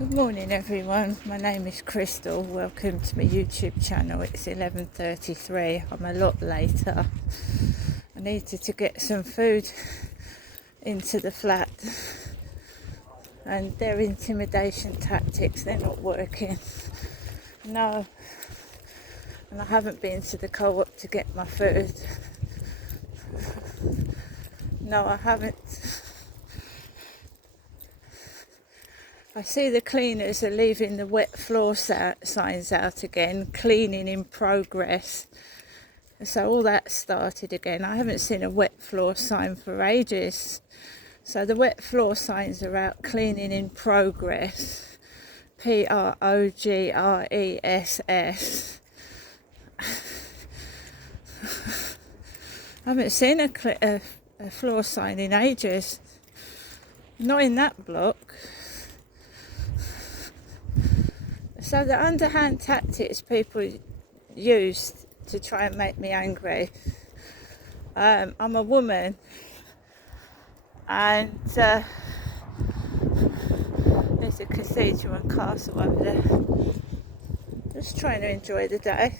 Good morning everyone, my name is Crystal, welcome to my YouTube channel. It's 11:33, I'm a lot later. I needed to get some food into the flat and their intimidation tactics, they're not working. No, and I haven't been to the co-op to get my food. No, I haven't. I see the cleaners are leaving the wet floor signs out again, cleaning in progress. So all that started again. I haven't seen a wet floor sign for ages. So the wet floor signs are out, cleaning in progress. PROGRESS. I haven't seen a floor sign in ages. Not in that block. So the underhand tactics people use to try and make me angry. I'm a woman and there's a cathedral and castle over there. Just trying to enjoy the day.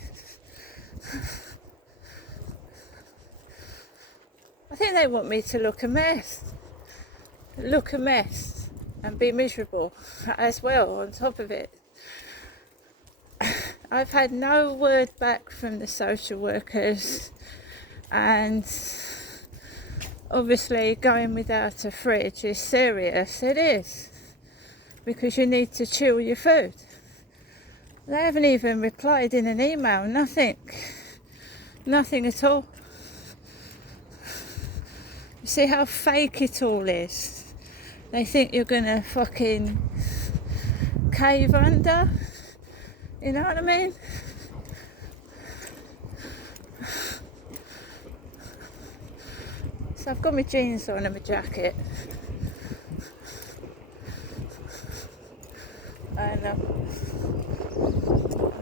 I think they want me to look a mess and be miserable as well on top of it. I've had no word back from the social workers, and obviously going without a fridge is serious. It is, because you need to chill your food. They haven't even replied in an email, nothing at all. You see how fake it all is? They think you're gonna fucking cave under. You know what I mean? So I've got my jeans on and my jacket. And I'm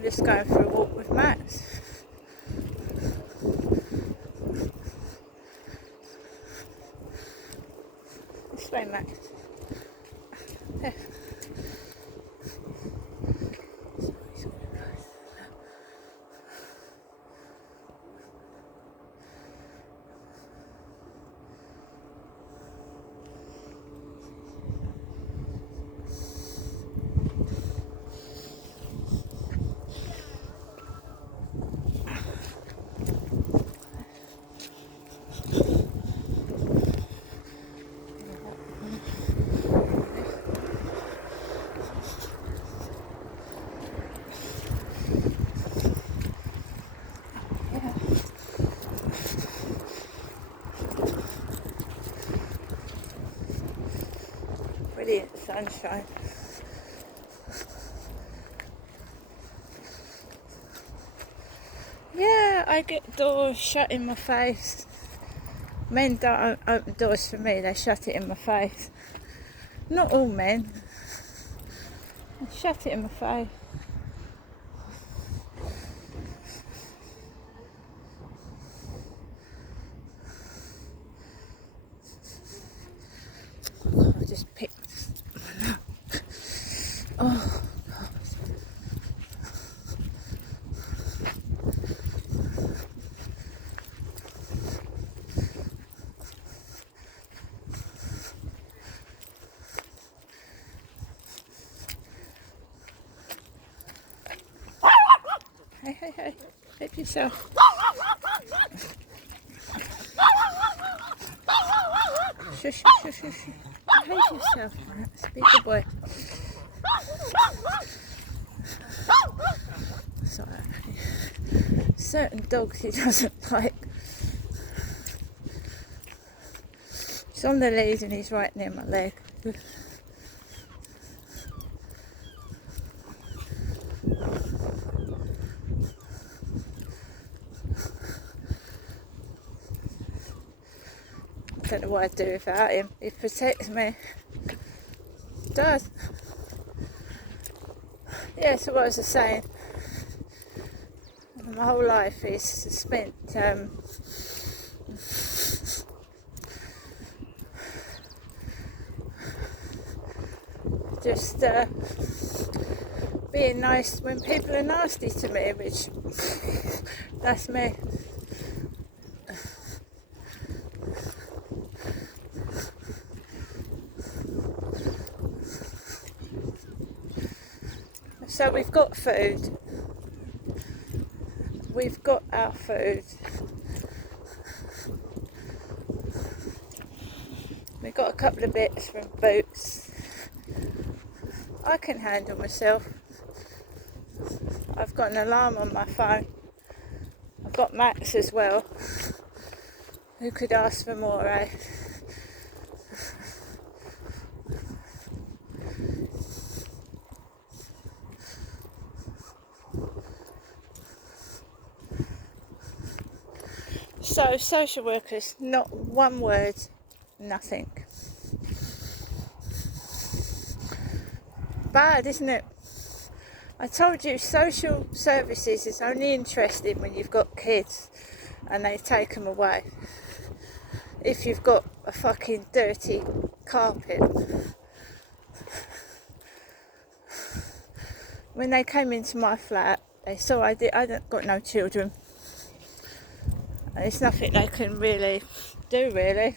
just going for a walk with Max. This way, Max. There. Brilliant sunshine. Yeah, I get doors shut in my face. Men don't open doors for me, they shut it in my face. Not all men. They shut it in my face. I just picked. Oh. Hey, help yourself. Shush. Behave yourself, Max. Be a good boy. Sorry. Certain dogs he doesn't like. He's on the lead and he's right near my leg. I don't know what I'd do without him. He protects me. He does. Yeah, so what was I saying? My whole life is spent just being nice when people are nasty to me, which that's me. So we've got food. We've got our food. We've got a couple of bits from Boots. I can handle myself. I've got an alarm on my phone. I've got Max as well. Who could ask for more, eh? So, social workers, not one word, nothing. Bad, isn't it? I told you social services is only interesting when you've got kids and they take them away. If you've got a fucking dirty carpet. When they came into my flat, they saw I got no children. And it's nothing they can really do, really.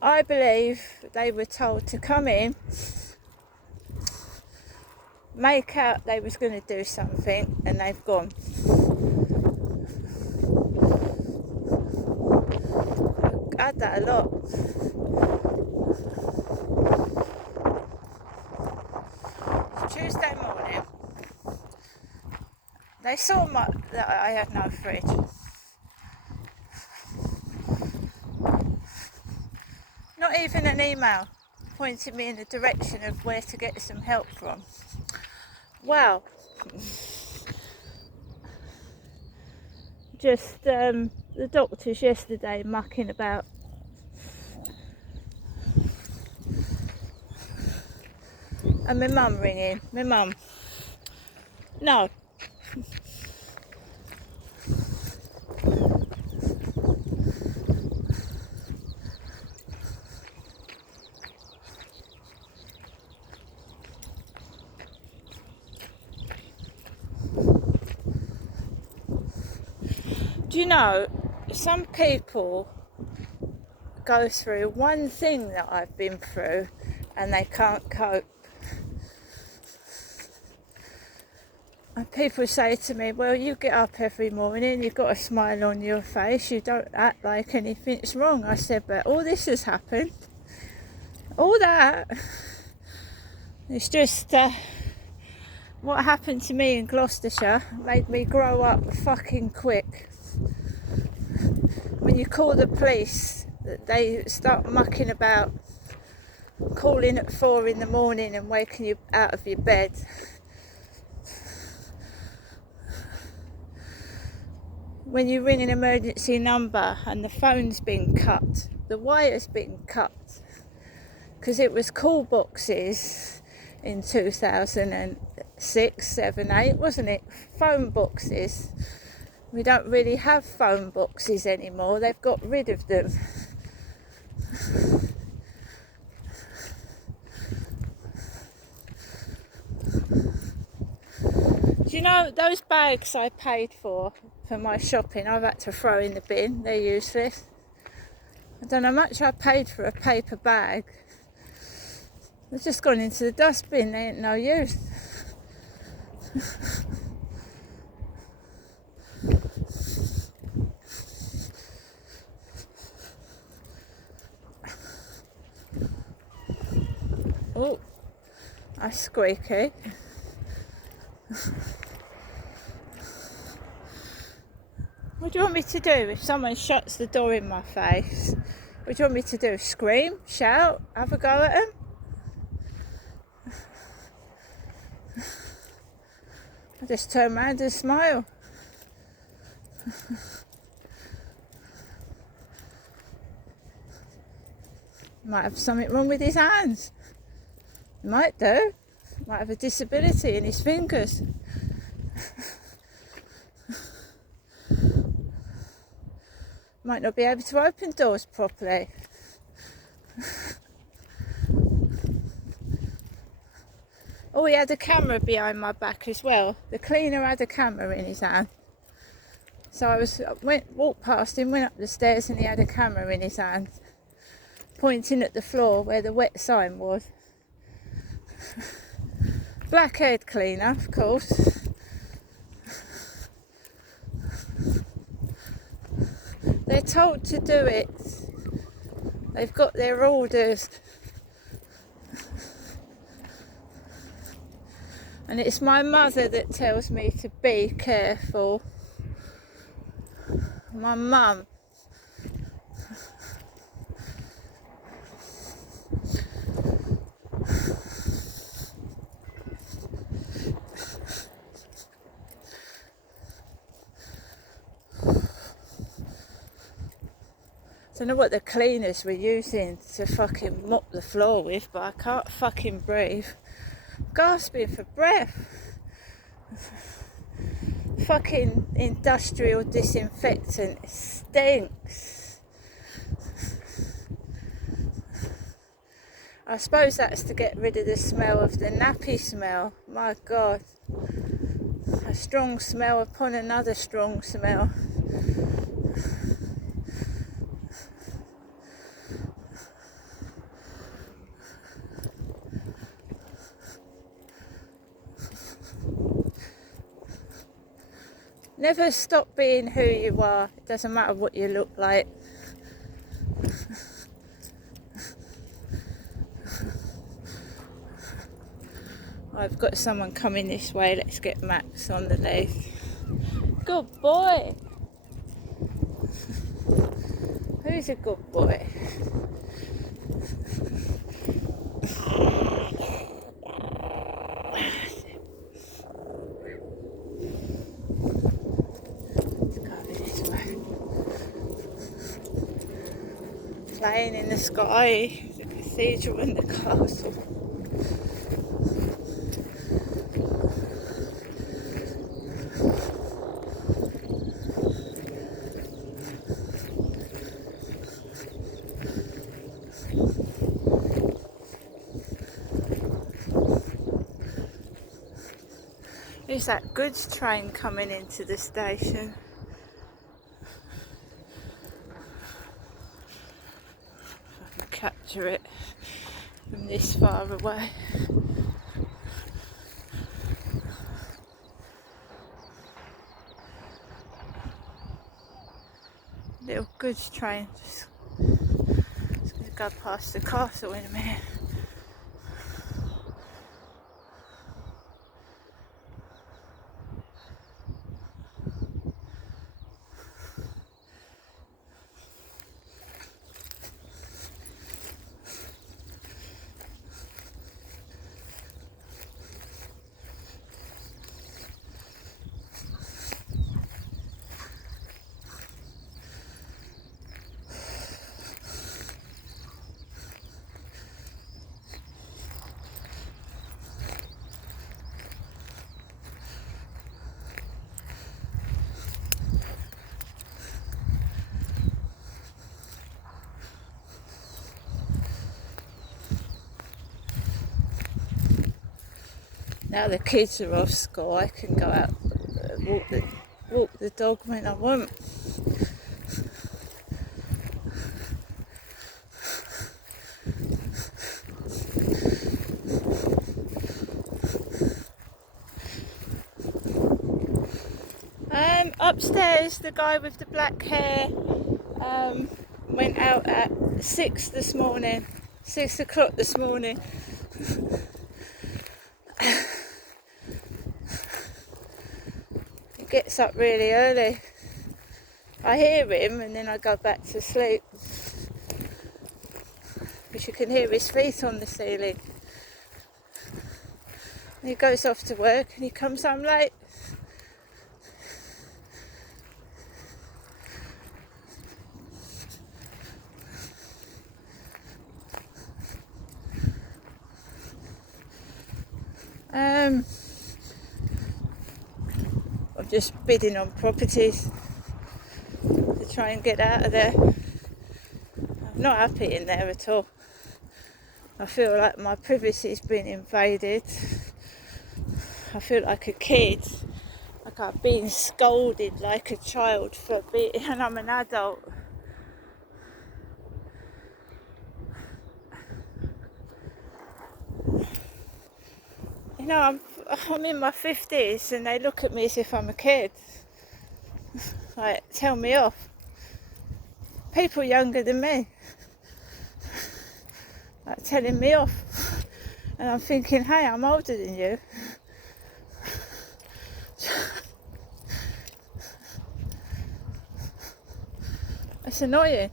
I believe they were told to come in, make out they was going to do something, and they've gone. I had that a lot. Tuesday morning, they saw that I had no fridge. Not even an email pointing me in the direction of where to get some help from. Wow. Just the doctors yesterday mucking about. And my mum ringing. My mum. No. Do you know, some people go through one thing that I've been through and they can't cope. And people say to me, well, you get up every morning, you've got a smile on your face, you don't act like anything's wrong. I said, but all this has happened. All that. It's just what happened to me in Gloucestershire made me grow up fucking quick. When you call the police, they start mucking about, calling at 4 in the morning and waking you out of your bed. When you ring an emergency number and the phone's been cut, the wire's been cut, because it was call boxes in 2006, 7, 8, wasn't it? Phone boxes. We don't really have phone boxes anymore. They've got rid of them. Do you know those bags I paid for my shopping, I've had to throw in the bin. They're useless. I don't know how much I paid for a paper bag. They've just gone into the dustbin. They ain't no use. Oh, that's squeaky. What do you want me to do if someone shuts the door in my face? What do you want me to do? Scream? Shout? Have a go at them? I just turn around and smile. Might have something wrong with his hands. Might do. Might have a disability in his fingers. Might not be able to open doors properly. Oh, he had a camera behind my back as well. The cleaner had a camera in his hand. So walked past him, went up the stairs, and he had a camera in his hand, pointing at the floor where the wet sign was. Black-haired cleaner, of course. They're told to do it. They've got their orders. And it's my mother that tells me to be careful. My mum. I don't know what the cleaners were using to fucking mop the floor with, but I can't fucking breathe. Gasping for breath. Fucking industrial disinfectant. It stinks. I suppose that's to get rid of the smell of the nappy smell. My God. A strong smell upon another strong smell. Never stop being who you are. It doesn't matter what you look like. I've got someone coming this way. Let's get Max on the leg. Good boy. Who's a good boy? Playing in the sky, the cathedral and the castle. There's that goods train coming into the station. If I can capture it from this far away. Little goods train. Just going to go past the castle in a minute. Now the kids are off school, I can go out, walk the dog when I want. Upstairs, the guy with the black hair went out at 6 o'clock this morning. He gets up really early. I hear him and then I go back to sleep. Because you can hear his feet on the ceiling. And he goes off to work and he comes home late. I'm just bidding on properties to try and get out of there. I'm not happy in there at all. I feel like my privacy's been invaded. I feel like a kid, like I've been scolded like a child for being, and I'm an adult. You know, I'm in my 50s and they look at me as if I'm a kid. Like, tell me off. People younger than me, like, telling me off. And I'm thinking, hey, I'm older than you. It's annoying.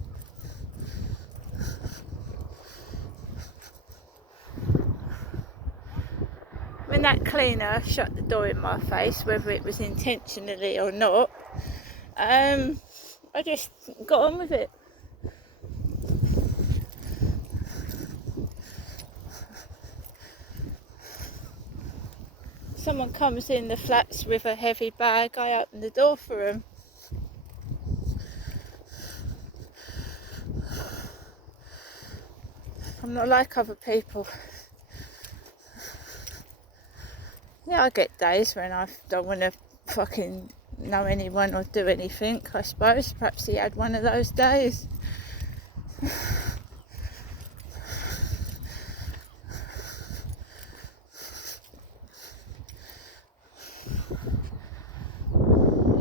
When that cleaner shut the door in my face, whether it was intentionally or not, I just got on with it. Someone comes in the flats with a heavy bag, I open the door for them. I'm not like other people. Yeah, I get days when I don't want to fucking know anyone or do anything, I suppose. Perhaps he had one of those days.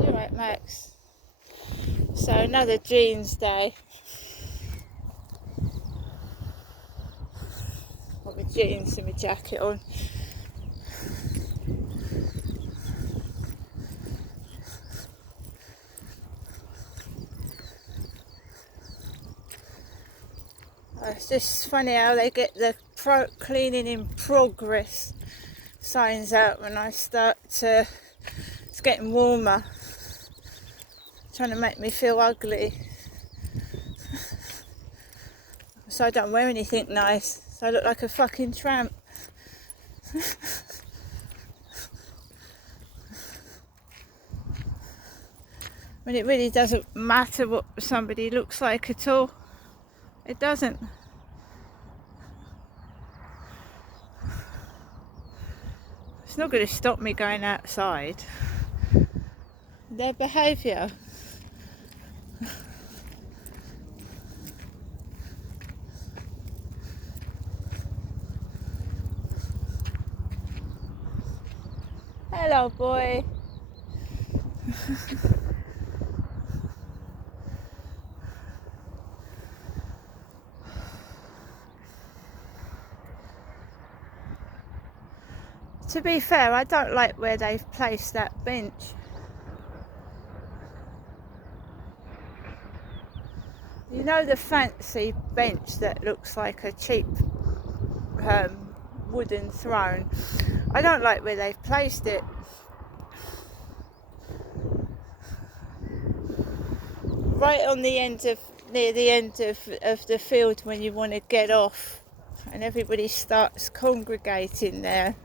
You're right, Max. So another jeans day. Got my jeans and my jacket on. It's just funny how they get the cleaning in progress signs out when I start to... It's getting warmer. Trying to make me feel ugly. So I don't wear anything nice. So I look like a fucking tramp. When it really doesn't matter what somebody looks like at all. It doesn't. It's not going to stop me going outside. Their behaviour. Hello, boy. To be fair, I don't like where they've placed that bench. You know the fancy bench that looks like a cheap wooden throne? I don't like where they've placed it. Right on the end of, near the end of the field when you want to get off and everybody starts congregating there.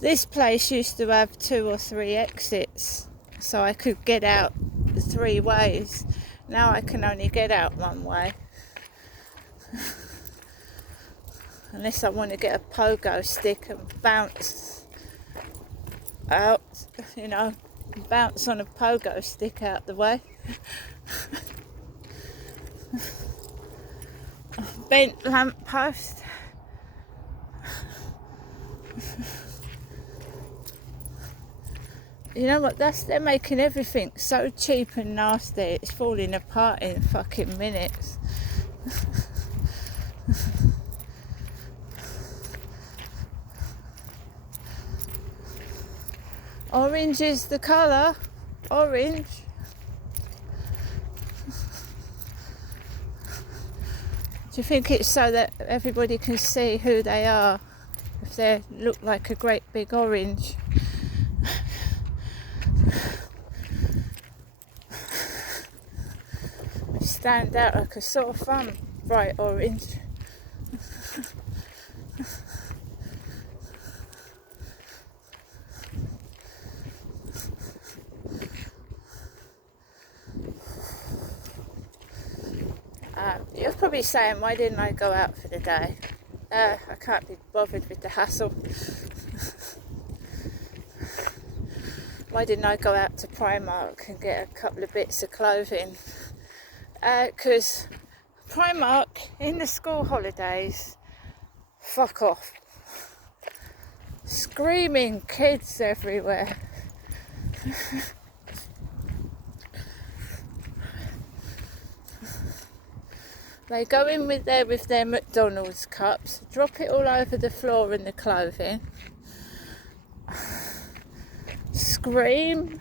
This place used to have 2 or 3 exits, so I could get out 3 ways. Now I can only get out 1 way. Unless I want to get a pogo stick and bounce out, you know, bounce on a pogo stick out the way. Bent lamp post. You know what, they're making everything so cheap and nasty, it's falling apart in fucking minutes. Orange is the colour. Orange. Do you think it's so that everybody can see who they are? If they look like a great big orange. Stand out like a sore thumb, bright orange. You're probably saying, why didn't I go out for the day? I can't be bothered with the hassle. Why didn't I go out to Primark and get a couple of bits of clothing? Because Primark in the school holidays, fuck off. Screaming kids everywhere. They go in with their McDonald's cups, drop it all over the floor in the clothing, scream.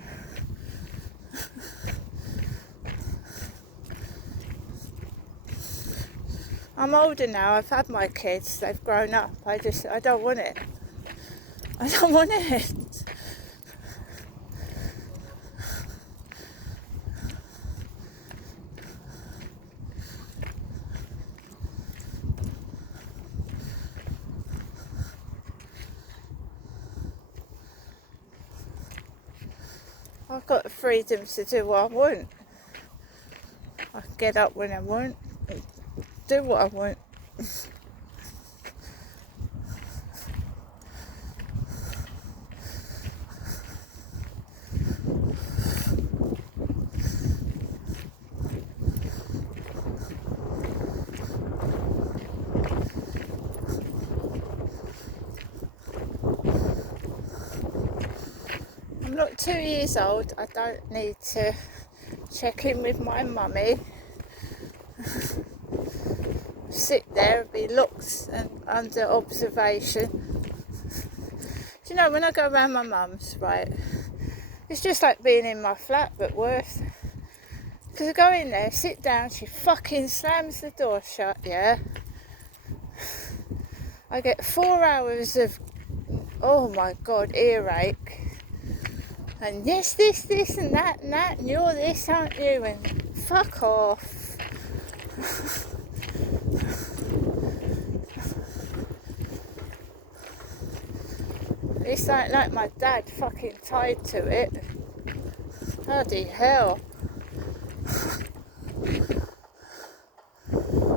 I'm older now, I've had my kids, they've grown up. I don't want it. I don't want it. I've got the freedom to do what I want. I can get up when I want, do what I want. I'm not 2 years old, I don't need to check in with my mummy, sit there and be looked and under observation. Do you know, when I go around my mum's, right, it's just like being in my flat but worse. Because I go in there, sit down, she fucking slams the door shut, yeah. I get 4 hours of, oh my god, earache. And yes, this and that, and you're this, aren't you? And fuck off. It's like my dad fucking tied to it. Bloody hell.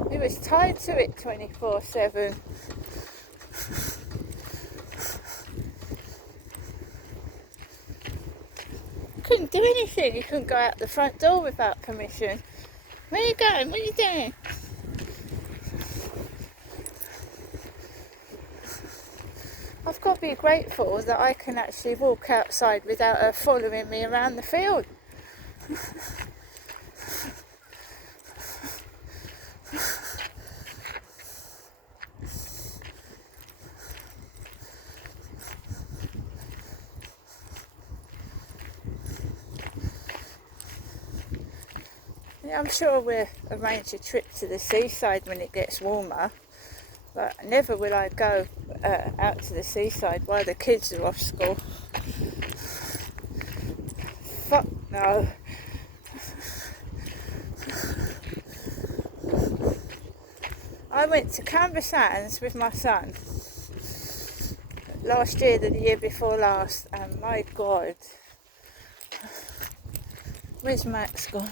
He was tied to it 24/7. Couldn't do anything. You couldn't go out the front door without permission. Where are you going? What are you doing? I've got to be grateful that I can actually walk outside without her following me around the field. Yeah, I'm sure we'll arrange a trip to the seaside when it gets warmer, but never will I go out to the seaside while the kids are off school. Fuck no. I went to Canberra Sands with my son last year, the year before last, and my god, where's Max gone?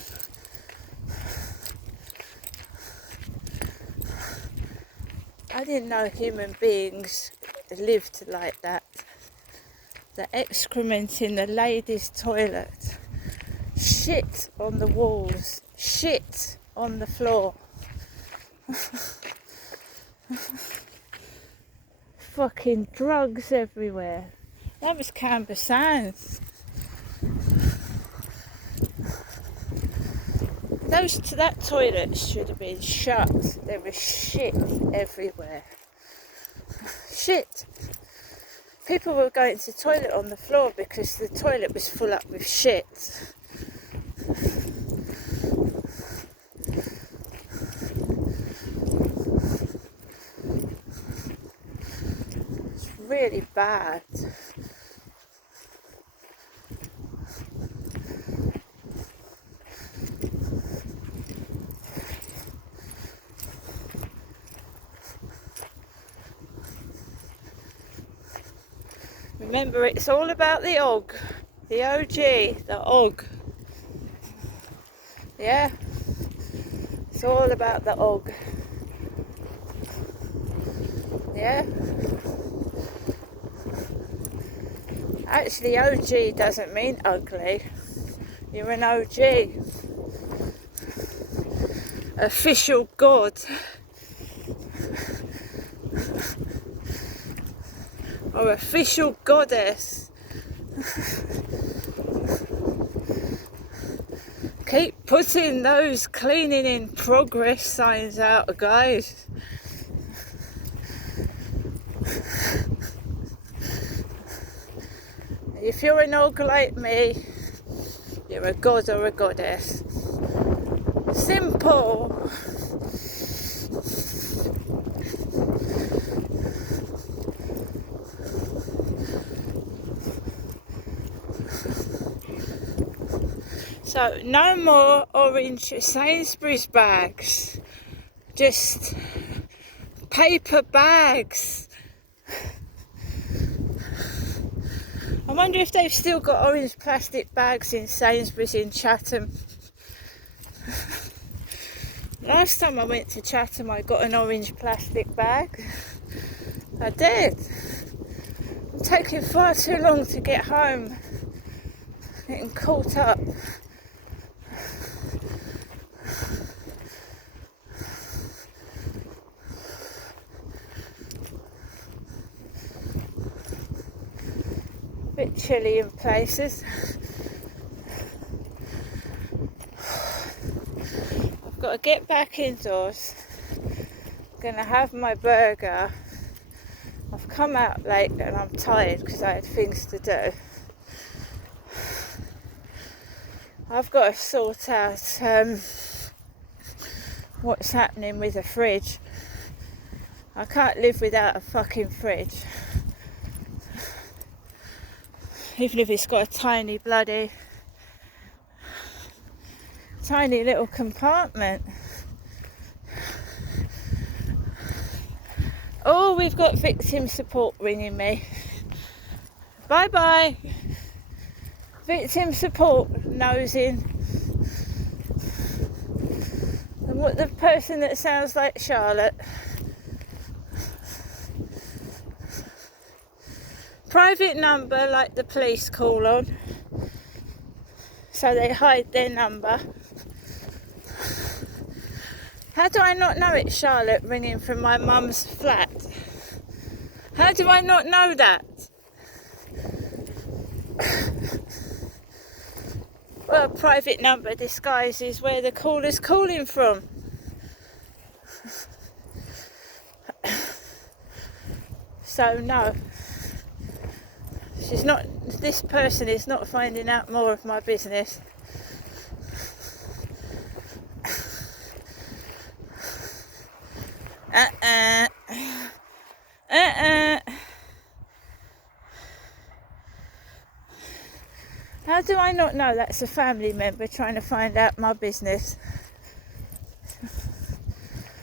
I didn't know human beings lived like that. The excrement in the ladies' toilet, shit on the walls, shit on the floor. Fucking drugs everywhere. That was Canberra Sands. That toilet should have been shut. There was shit everywhere. Shit. People were going to the toilet on the floor because the toilet was full up with shit. It's really bad. Remember, it's all about the OG, the OG, the OG. Yeah, It's all about the og. Yeah? Actually, OG doesn't mean ugly. You're an OG. Official god. Or official goddess. Keep putting those cleaning in progress signs out, guys. If you're an og like me, you're a god or a goddess. Simple. So no more orange Sainsbury's bags, just paper bags. I wonder if they've still got orange plastic bags in Sainsbury's in Chatham. Last time I went to Chatham I got an orange plastic bag. I did. I'm taking far too long to get home. Getting caught up. Bit chilly in places. I've got to get back indoors. I'm gonna have my burger. I've come out late and I'm tired because I had things to do. I've got to sort out what's happening with the fridge. I can't live without a fucking fridge. Even if it's got a tiny little compartment. Oh, we've got victim support ringing me. Bye bye. Victim support nosing. And what the person that sounds like Charlotte. Private number like the police call on, so they hide their number. How do I not know it's Charlotte ringing from my mum's flat? How do I not know that? Well, a private number disguises where the caller's calling from. So no. This person is not finding out more of my business. How do I not know that's a family member trying to find out my business?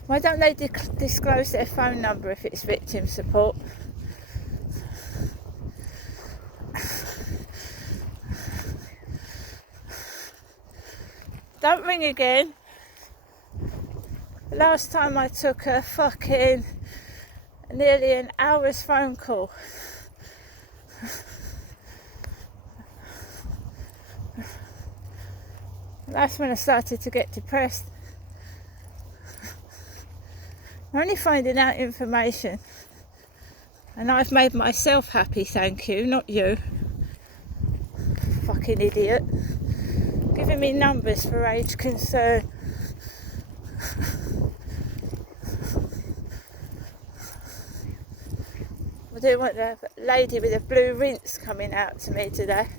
Why don't they disclose their phone number if it's victim support? Don't ring again. Last time I took a fucking nearly an hour's phone call. That's when I started to get depressed. I'm only finding out information. And I've made myself happy, thank you, not you. Fucking idiot. Giving me numbers for age concern. I do want a lady with a blue rinse coming out to me today.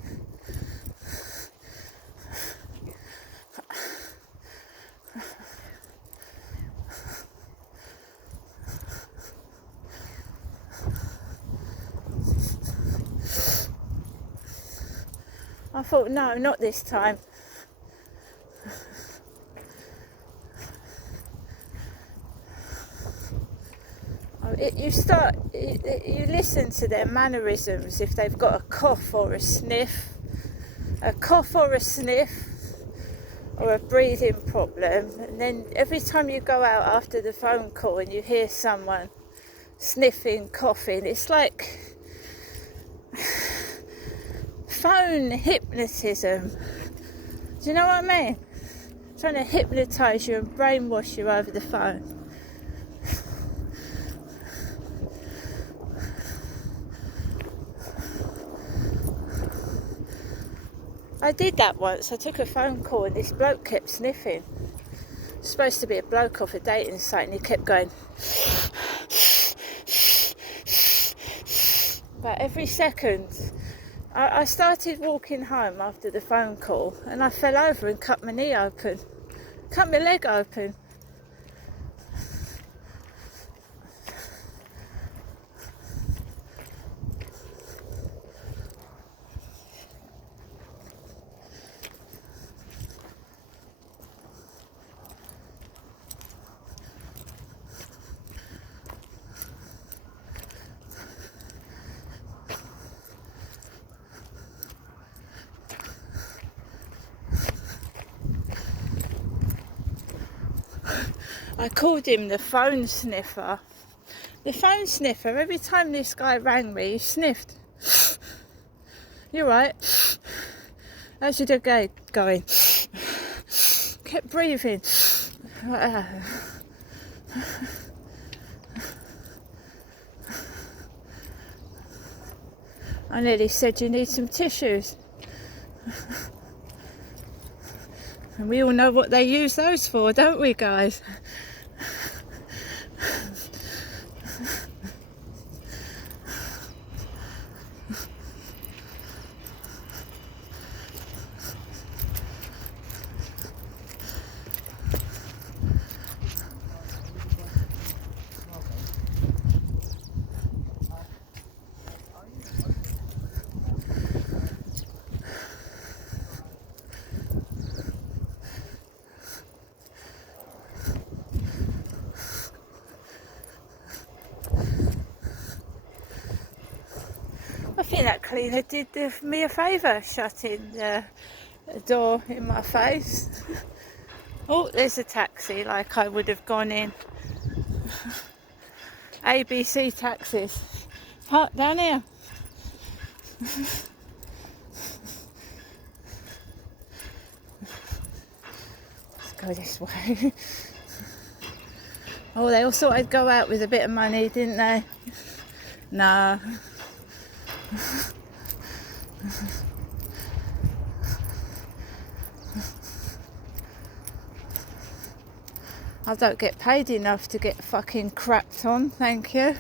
I thought, no, not this time. You listen to their mannerisms if they've got a cough or a sniff. A cough or a sniff, or a breathing problem, and then every time you go out after the phone call and you hear someone sniffing, coughing, it's like phone hypnotism. Do you know what I mean? Trying to hypnotise you and brainwash you over the phone. I did that once. I took a phone call and this bloke kept sniffing. It's supposed to be a bloke off a dating site, and he kept going. But every second, I started walking home after the phone call, and I fell over and cut my knee open, cut my leg open. I called him the phone sniffer. The phone sniffer, every time this guy rang me, he sniffed. You're right. How's your day going? Kept breathing. I nearly said, you need some tissues. And we all know what they use those for, don't we, guys? I think that cleaner did me a favour, shutting the door in my face. Oh, there's a taxi, like I would have gone in. ABC taxis. Park down here. Let's go this way. Oh, they all thought I'd go out with a bit of money, didn't they? No. I don't get paid enough to get fucking crapped on, thank you.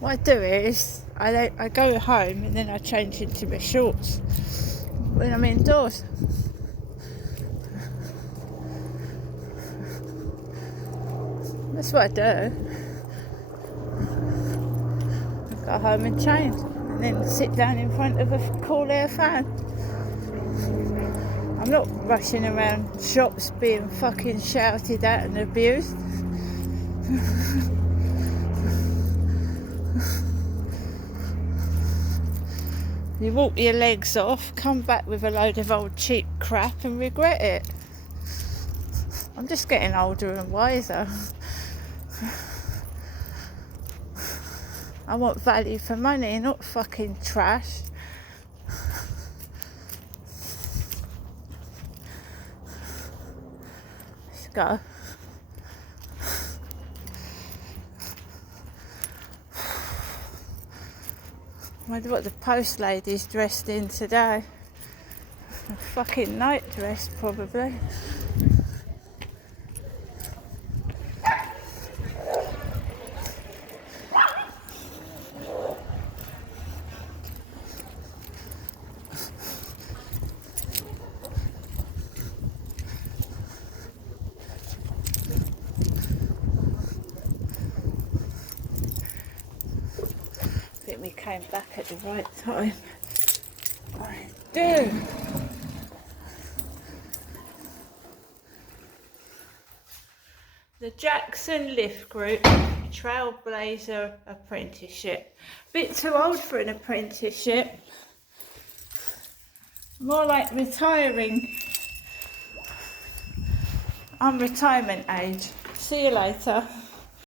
What I do is, I go home and then I change into my shorts when I'm indoors. That's what I do. I go home and change, and then sit down in front of a cool air fan. I'm not rushing around shops being fucking shouted at and abused. You walk your legs off, come back with a load of old cheap crap and regret it. I'm just getting older and wiser. I want value for money, not fucking trash. Let's go. I wonder what the post lady's dressed in today. A fucking night dress, probably. I think we came back at the right time. I do. The Jackson Lift Group Trailblazer Apprenticeship. Bit too old for an apprenticeship. More like retiring. I'm retirement age. See you later.